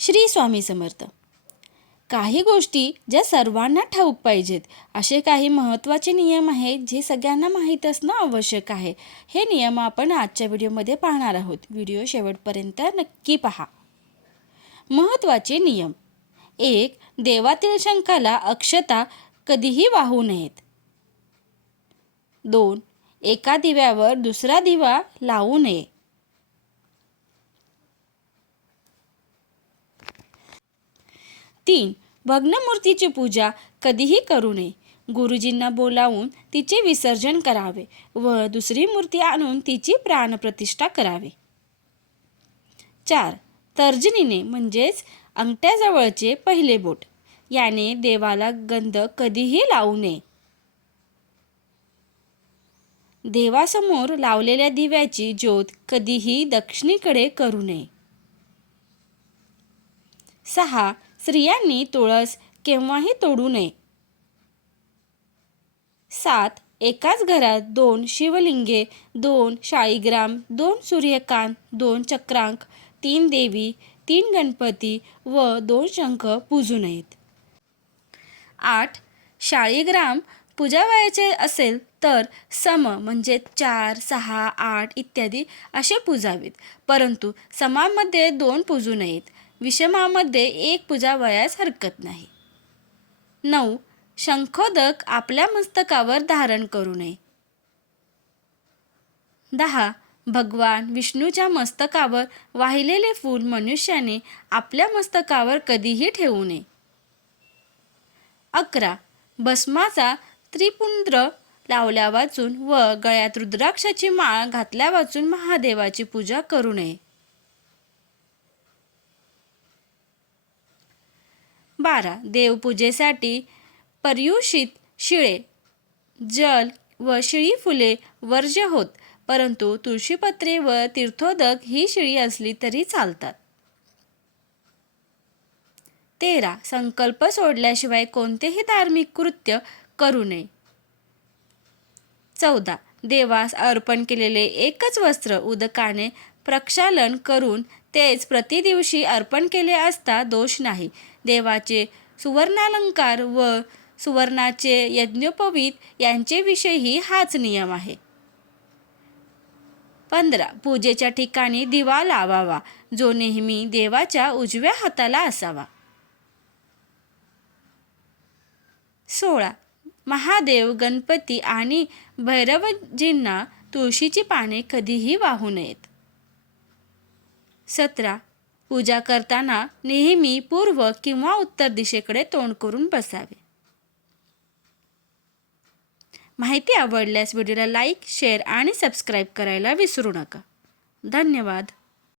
श्री स्वामी समर्थ. काही गोष्टी ज्या सर्वांना ठाऊक पाहिजेत, असे काही महत्त्वाचे नियम आहेत जे सगळ्यांना माहीत असणं आवश्यक आहे. हे नियम आपण आजच्या व्हिडिओमध्ये पाहणार आहोत. व्हिडिओ शेवटपर्यंत नक्की पहा. महत्त्वाचे नियम: 1. देवातील शंखाला अक्षता कधीही वाहू नयेत. 2. एका दिव्यावर दुसरा दिवा लावू नये. 3. भग्नमूर्तीची पूजा कधीही करू नये. गुरुजींना बोलावून तिचे विसर्जन करावे व दुसरी मूर्ती आणून तिची प्राणप्रतिष्ठा करावी. 4. तर्जनीने म्हणजेच अंगठ्याजवळचे पहिले बोट याने देवाला गंध कधीही लावू नये. देवासमोर लावलेल्या दिव्याची ज्योत कधीही दक्षिणेकडे करू नये. 6. स्त्रियांनी तुळस केव्हाही तोडू नये. 7. एकाच घरात 2 शिवलिंगे, 2 शाळीग्राम, 2 सूर्यकांत, 2 चक्रांक, 3 देवी, 3 गणपती व 2 शंख पूजू नयेत. 8. शाळीग्राम पूजावयाचे असेल तर सम म्हणजे 4, 6, 8 इत्यादी असे पूजावेत, परंतु समामध्ये 2 पूजू नयेत. विषमामध्ये 1 पूजावयास हरकत नाही. 9. शंखोदक आपल्या मस्तकावर धारण करू नये. 10. भगवान विष्णूच्या मस्तकावर वाहिलेले फूल मनुष्याने आपल्या मस्तकावर कधीही ठेवू नये. 11. भस्माचा त्रिपुंद्र लावल्या वाचून व गळ्यात रुद्राक्षाची माळ घातल्या वाचून महादेवाची पूजा करू नये. 12. देवपूजेसाठी पर्युषित शिळे, जल व शिळी फुले वर्ज्य होत, परंतु तुळशीपत्रे व तीर्थोदक ही शिळी असली तरी चालतात. 13. संकल्प सोडल्याशिवाय कोणतेही धार्मिक कृत्य करू नये. 14. देवास अर्पण केलेले एकच वस्त्र उदकाने प्रक्षालन करून तेच प्रतिदिवशी अर्पण केले असता दोष नाही. देवाचे सुवर्णालंकार व सुवर्णाचे यज्ञोपवीत यांच्याविषयीही हाच नियम आहे. 15. पूजेच्या ठिकाणी दिवा लावावा, जो नेहमी देवाच्या उजव्या हाताला असावा. 16. महादेव, गणपती आणि भैरवजींना तुळशीची पाने कधीही वाहू नयेत. 17. पूजा करताना नेहमी पूर्व किंवा उत्तर दिशेकडे तोंड करून बसावे. माहिती आवडल्यास व्हिडिओला लाईक, शेअर आणि सबस्क्राईब करायला विसरू नका. धन्यवाद.